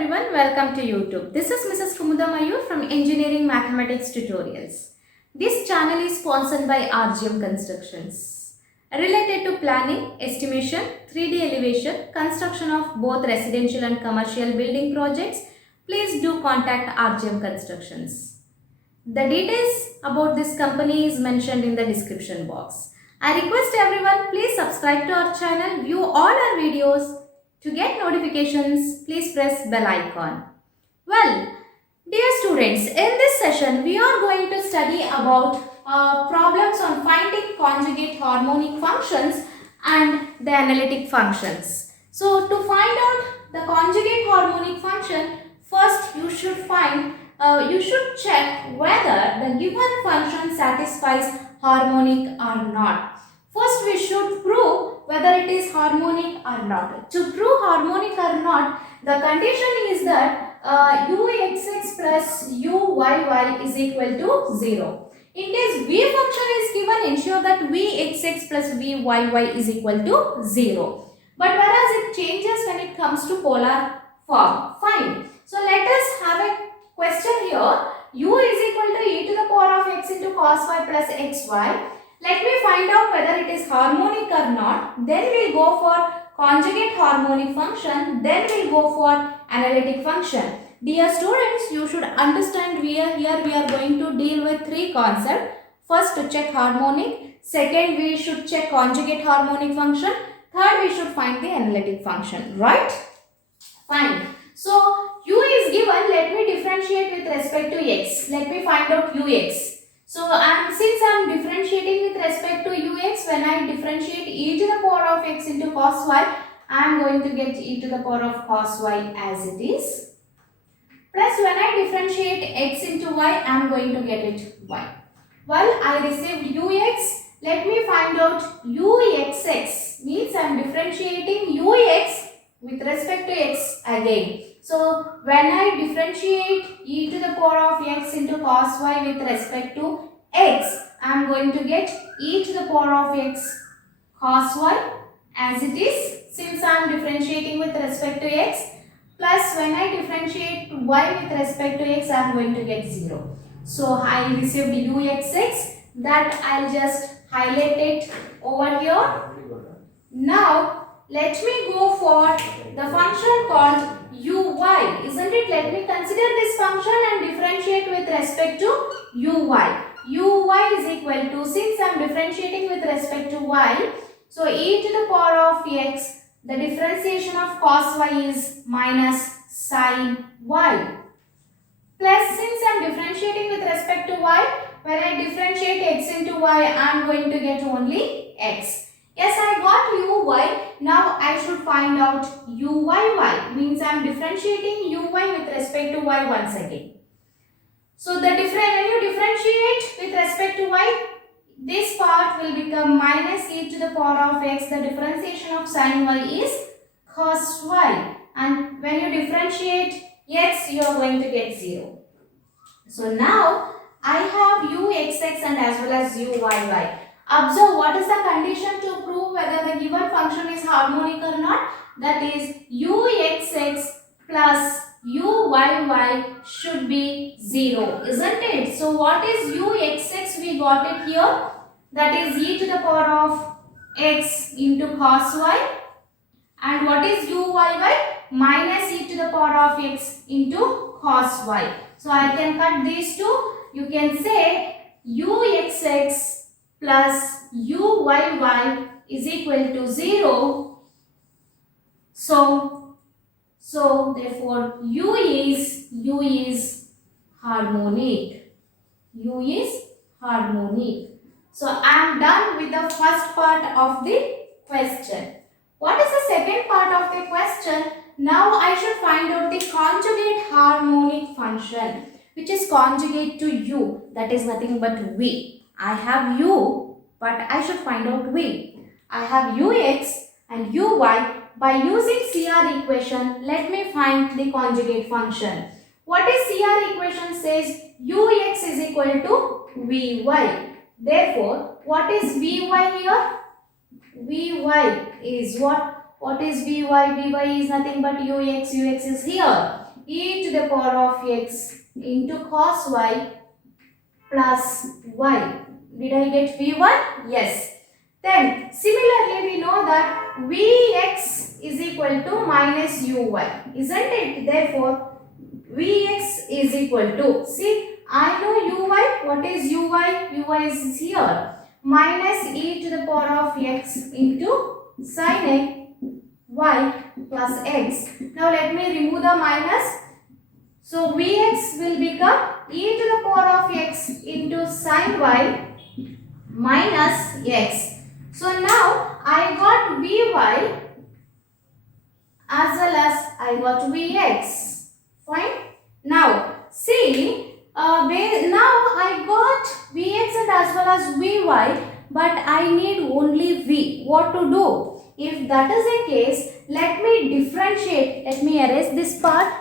everyone, welcome to YouTube. This is Mrs. Kumuda Mayur from Engineering Mathematics Tutorials. This channel is sponsored by RGM Constructions. Related to planning, estimation, 3D elevation, construction of both residential and commercial building projects, please do contact RGM Constructions. The details about this company is mentioned in the description box. I request everyone, please subscribe to our channel, view all our videos. To get notifications, please press bell icon. Well, dear students, in this session, we are going to study about problems on finding conjugate harmonic functions and the analytic functions. So, to find out the conjugate harmonic function, first you should check whether the given function satisfies harmonic or not. First, we should prove whether it is harmonic or not. To prove harmonic or not, the condition is that uxx plus uyy is equal to 0. In case v function is given, ensure that vxx plus vyy is equal to 0. But whereas it changes when it comes to polar form. Fine. So let us have a question here. U is equal to e to the power of x into cos y plus xy. Let me find out whether it is harmonic or not. Then we'll go for conjugate harmonic function. Then we'll go for analytic function. Dear students, you should understand here we are going to deal with three concepts. First, to check harmonic. Second, we should check conjugate harmonic function. Third, we should find the analytic function. Right? Fine. So, u is given. Let me differentiate with respect to x. Let me find out ux. So, since I am differentiating with respect to ux, when I differentiate e to the power of x into cos y, I am going to get e to the power of cos y as it is. Plus, when I differentiate x into y, I am going to get it y. Well, I received ux. Let me find out uxx. Means I am differentiating ux with respect to x again. So, when I differentiate e to the power of x into cos y with respect to x, I am going to get e to the power of x cos y as it is, since I am differentiating with respect to x, plus when I differentiate y with respect to x, I am going to get 0. So, I received uxx, that I will just highlight it over here. Now, let me go for the function called uy, isn't it? Let me consider this function and differentiate with respect to uy. Uy is equal to, since I am differentiating with respect to y, so e to the power of x, the differentiation of cos y is minus sin y. Plus, since I am differentiating with respect to y, when I differentiate x into y, I am going to get only x. Yes, I got uy. Now I should find out uyy. Means I am differentiating uy with respect to y once again. So when you differentiate with respect to y, this part will become minus e to the power of x. The differentiation of sin y is cos y. And when you differentiate x, you are going to get 0. So now I have uxx and as well as uyy. Observe what is the condition to prove whether the given function is harmonic or not. That is uxx plus uyy should be 0, isn't it? So what is uxx? We got it here. That is e to the power of x into cos y. And what is uyy? Minus e to the power of x into cos y. So I can cut these two. You can say uxx plus uyy is equal to 0. So therefore u is harmonic. U is harmonic. So I am done with the first part of the question. What is the second part of the question? Now I should find out the conjugate harmonic function, which is conjugate to u, that is nothing but v. I have u, but I should find out v. I have ux and uy. By using CR equation, let me find the conjugate function. What is CR equation says? Ux is equal to vy. Therefore, what is vy here? Vy is what? What is vy? Vy is nothing but ux. Ux is here. e to the power of x into cos y plus y. Did I get v1? Yes. Then similarly we know that vx is equal to minus uy, isn't it? Therefore vx is equal to, see, I know uy. What is uy? Uy is here. Minus e to the power of x into sin y plus x. Now let me remove the minus. So vx will become e to the power of x into sin y minus x. So now I got vy as well as I got vx. Fine. Now see, now I got vx and as well as vy, but I need only v. What to do? If that is the case, let me differentiate. Let me erase this part.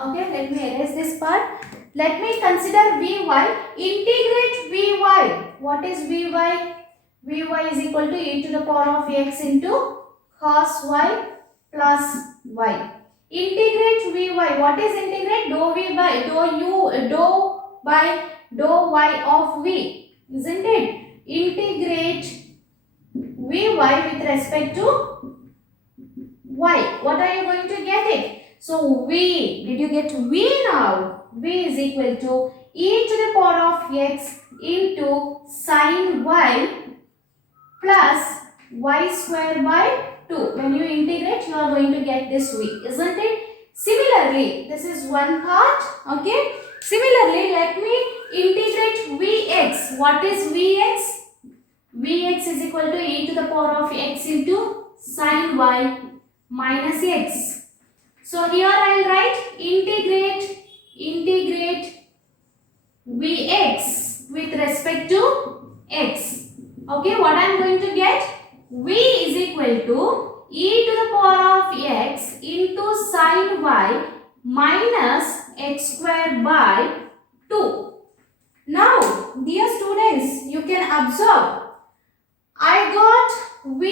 Okay, let me erase this part. Let me consider vy. Integrate vy. What is vy? Vy is equal to e to the power of x into cos y plus y. Integrate vy. What is integrate? Dou v by dou y of v. Isn't it? Integrate vy with respect to y. What are you going to get it? So v, did you get v now? V is equal to e to the power of x into sin y plus y square by 2. When you integrate, you are going to get this v, isn't it? Similarly, this is one part, okay? Similarly, let me integrate vx. What is vx? Vx is equal to e to the power of x into sin y minus x. So here I will write integrate vx with respect to x. Okay, what I am going to get? V is equal to e to the power of x into sin y minus x square by 2. Now, dear students, you can observe, I got v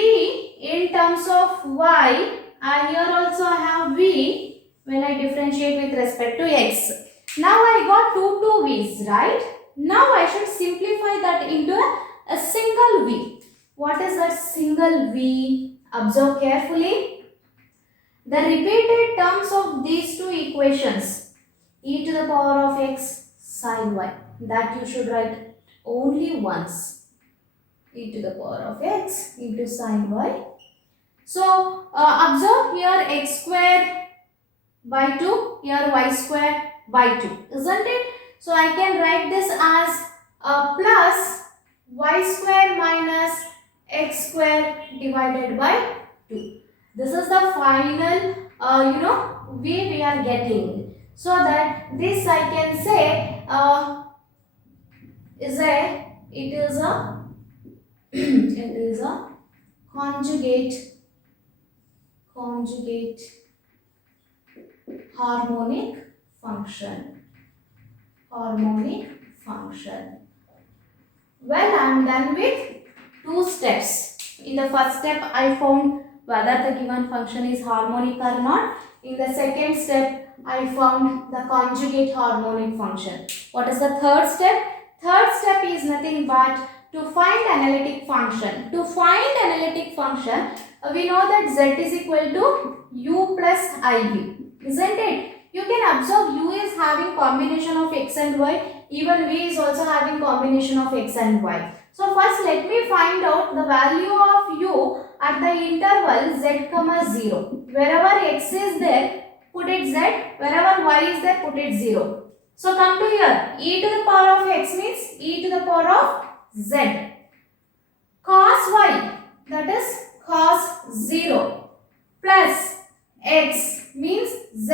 in terms of y. Here also I have v when I differentiate with respect to x. Now I got two v's, right? Now I should simplify that into a single v. What is that single v? Observe carefully. The repeated terms of these two equations, e to the power of x sin y, that you should write only once. E to the power of x into sin y. So observe here x square by 2, here y square by 2, isn't it? So I can write this as plus y square minus x square divided by 2. This is the final way we are getting. So that this I can say it is a conjugate harmonic function. Well, I am done with two steps. In the first step, I found whether the given function is harmonic or not. In the second step, I found the conjugate harmonic function. What is the third step? Third step is nothing but to find analytic function. To find analytic function, we know that z is equal to u plus iv, isn't it? You can observe u is having combination of x and y, even v is also having combination of x and y. So first let me find out the value of u at the interval z comma 0. Wherever x is there, put it z. Wherever y is there, put it 0. So come to here. E to the power of x means e to the power of z. Cos y, that is cos 0, plus x means z,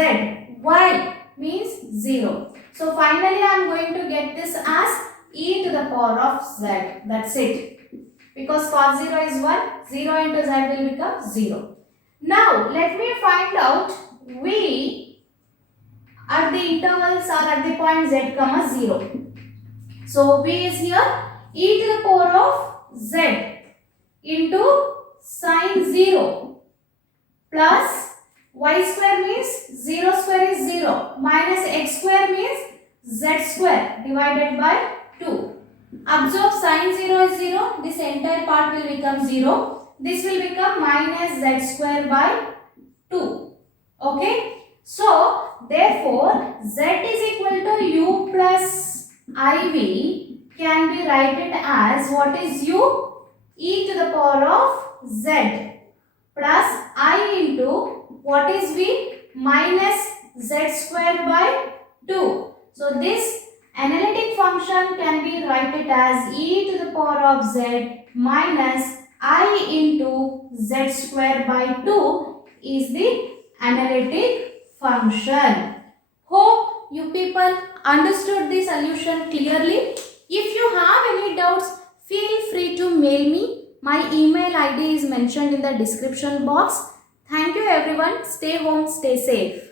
y means 0. So finally I am going to get this as e to the power of z. That's it. Because cos 0 is 1, 0 into z will become 0. Now let me find out v at the intervals or at the point z comma 0. So v is here e to the power of z into sin 0 plus y square means 0 z square divided by 2. Absorb sin 0 is 0. This entire part will become 0. This will become minus z square by 2. Okay. So, therefore, z is equal to u plus iv can be written as what is u? E to the power of z plus I into what is v? Minus z square by 2. So, this analytic function can be written as e to the power of z minus I into z square by 2 is the analytic function. Hope you people understood the solution clearly. If you have any doubts, feel free to mail me. My email ID is mentioned in the description box. Thank you everyone. Stay home, stay safe.